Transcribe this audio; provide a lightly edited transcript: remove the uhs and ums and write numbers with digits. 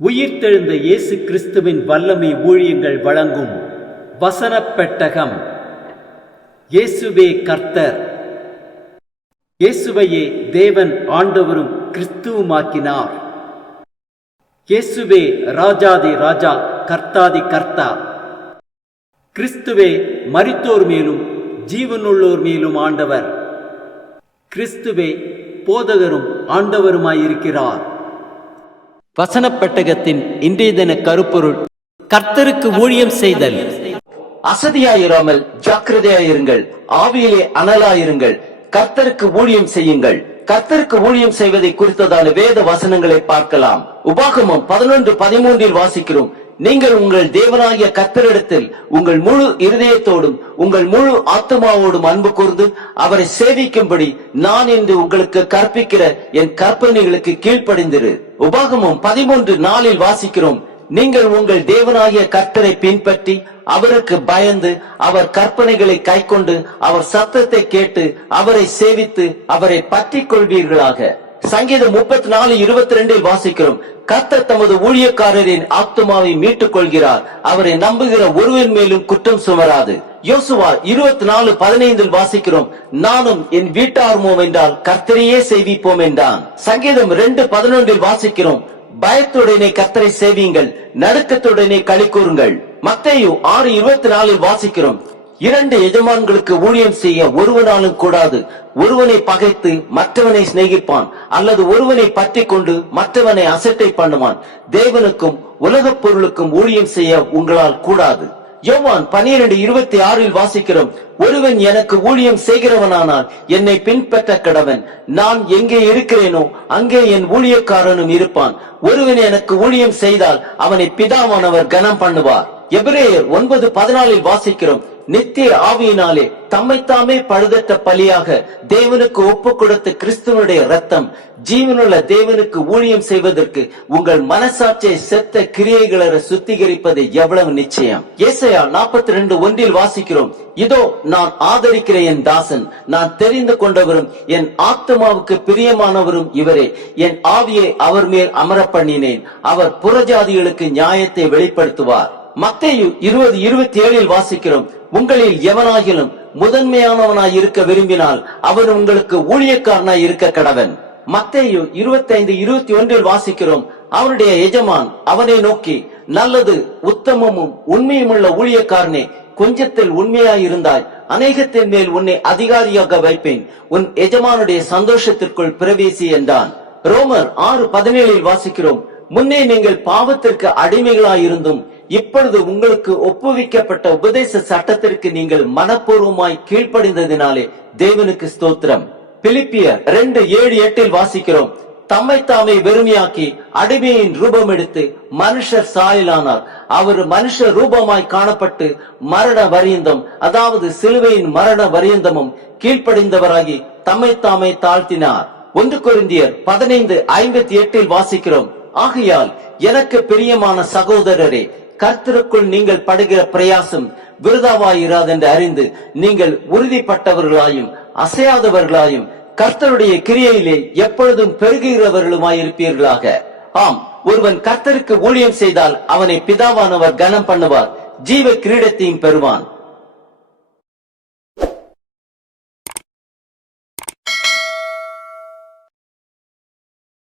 உயிர்த்தெழுந்த இயேசு கிறிஸ்துவின் வல்லமை ஊழியங்கள் வழங்கும் வசனப் பெட்டகம். இயேசுவே கர்த்தர். இயேசுவையே தேவன் ஆண்டவரும் கிறிஸ்துவுமாக்கினார். இயேசுவே ராஜாதி ராஜா, கர்த்தாதி கர்த்தா. கிறிஸ்துவே மரித்தோர் மேலும் ஜீவனுள்ளோர் மேலும் ஆண்டவர். கிறிஸ்துவே போதகரும் ஆண்டவருமாயிருக்கிறார். வசனப் பெட்டகத்தின் இன்றைய தின கருப்பொருள்: கர்த்தருக்கு ஊழியம் செய்தல். அசதியாயிராமல் ஜாக்கிரதையாயிருங்கள், ஆவியிலே அனலாயிருங்கள், கர்த்தருக்கு ஊழியம் செய்யுங்கள். கர்த்தருக்கு ஊழியம் செய்வதை குறித்ததான வேத வசனங்களை பார்க்கலாம். உபாகமம் 11:13 வாசிக்கிறோம்: நீங்கள் உங்கள் தேவனாகிய கர்த்தரிடத்தில் உங்கள் முழு இருதயத்தோடும் உங்கள் முழு ஆத்மாவோடும் அன்பு கூர்ந்து அவரை சேவிக்கும்படி நான் இன்று உங்களுக்கு கற்பிக்கிற என் கற்பனைகளுக்கு கீழ்ப்படிந்திரு. உபாகமம் 13:4 வாசிக்கிறோம்: நீங்கள் உங்கள் தேவனாகிய கர்த்தரை பின்பற்றி அவருக்கு பயந்து அவர் கற்பனைகளை கைக்கொண்டு அவர் சத்தத்தை கேட்டு அவரை சேவித்து அவரை பற்றி கொள்வீர்களாக. சங்கீதம் 34:22 வாசிக்கிறோம்: கர்த்தர் தமது ஊழியக்காரரின் ஆத்துமாவை மீட்டுக் கொள்கிறார், அவரை நம்புகிற ஒருவன் மேலும் குற்றம் சுமராது. யோசுவா 24:15 வாசிக்கிறோம்: நானும் என் வீட்டாருமோ என்றால் கர்த்தரையே சேவிப்போம் என்றான். சங்கீதம் 2:11 வாசிக்கிறோம்: பயத்துடனே கர்த்தரை சேவியுங்கள், நடுக்கத்துடனே களி கூறுங்கள். மத்தேயு 6:24 வாசிக்கிறோம்: இரண்டு எஜமான்களுக்கு ஊழியம் செய்ய ஒருவனாலும் கூடாது. ஒருவனை பகைத்து மற்றவனை சிநேகிப்பான், அல்லது ஒருவனை பற்றி கொண்டு மற்றவனை அசட்டை பண்ணுவான். தேவனுக்கும் உலகப் பொருளுக்கும் ஊழியம் செய்ய உங்களால் கூடாது. யோவான் 12:26 வாசிக்கிறோம்: ஒருவன் எனக்கு ஊழியம் செய்கிறவனானால் என்னை பின்பற்ற கடவன். நான் எங்கே இருக்கிறேனோ அங்கே என் ஊழியக்காரனும் இருப்பான். ஒருவன் எனக்கு ஊழியம் செய்தால் அவனை பிதாவானவர் கனம் பண்ணுவார். எபிரேயர் 9:14 வாசிக்கிறோம்: நித்திய ஆவியினாலே தம்மைத்தாமே பழுதற்ற பலியாக தேவனுக்கு ஒப்பு கொடுத்த கிறிஸ்துவனுடைய ரத்தம் ஜீவனுள்ள தேவனுக்கு ஊழியம் செய்வதற்கு உங்கள் மனசாட்சியை செத்த கிரியைகளை சுத்திகரிப்பது எவ்வளவு நிச்சயம். ஏசாயா 42:1 வாசிக்கிறோம்: இதோ நான் ஆதரிக்கிற என் தாசன், நான் தெரிந்து கொண்டவரும் என் ஆத்மாவுக்கு பிரியமானவரும் இவரே. என் ஆவியை அவர் மேல் அமர பண்ணினேன், அவர் புறஜாதிகளுக்கு நியாயத்தை வெளிப்படுத்துவார். மத்தேயு 20:27 வாசிக்கிறோம்: உங்களில் எவனாகிலும் முதன்மையானவனாய் இருக்க விரும்பினால் அவன் உங்களுக்கு ஊழியக்காரனாய் இருக்க கடவன். மத்தேயு 25:21 வாசிக்கிறோம்: அவனுடைய எஜமான் அவனை நோக்கி, நல்லது உத்தமமும் உண்மையுமுள்ள ஊழியக்காரனே, கொஞ்சத்தில் உண்மையாயிருந்தாய், அநேகத்தின் மேல் உன்னை அதிகாரியாக வைப்பேன், உன் எஜமானுடைய சந்தோஷத்திற்குள் பிரவேசி என்றான். ரோமர் 6:17 வாசிக்கிறோம்: முன்னே நீங்கள் பாவத்திற்கு அடிமைகளாயிருந்தும் இப்பொழுது உங்களுக்கு ஒப்புவிக்கப்பட்ட உபதேச சட்டத்திற்கு நீங்கள் மனப்பூர்வமாய் கீழ்ப்படிந்ததினாலே தேவனுக்கு ஸ்தோத்திரம். பிலிப்பியர் 2:7-8 வாசிக்கிறோம்: தம்மை தாமே வெறுமையாக்கி அடிமையின் ரூபம் எடுத்து மனுஷர் சாயலானார். அவர் மனுஷ ரூபமாய் காணப்பட்டு மரண வரியந்தம், அதாவது சிலுவையின் மரண வரியந்தமும் கீழ்ப்படிந்தவராகி தம்மை தாமே தாழ்த்தினார். 1 கொரிந்தியர் 15:58 வாசிக்கிறோம்: ஆகையால் எனக்கு பிரியமான சகோதரரே, கர்த்தருக்குள் நீங்கள் படுகிற பிரயாசம் விருதாவாயிராதென்று அறிந்து நீங்கள் உறுதிப்பட்டவர்களாயும் அசையாதவர்களாயும் கர்த்தருடைய கிரியையிலே எப்பொழுதும் பெருகுகிறவர்களுமாயிருப்பீர்களாக. ஆம், ஒருவன் கர்த்தருக்கு ஊழியம் செய்தால் அவனை பிதாவானவர் கனம் பண்ணுவார், ஜீவ கிரீடத்தையும் பெறுவான்.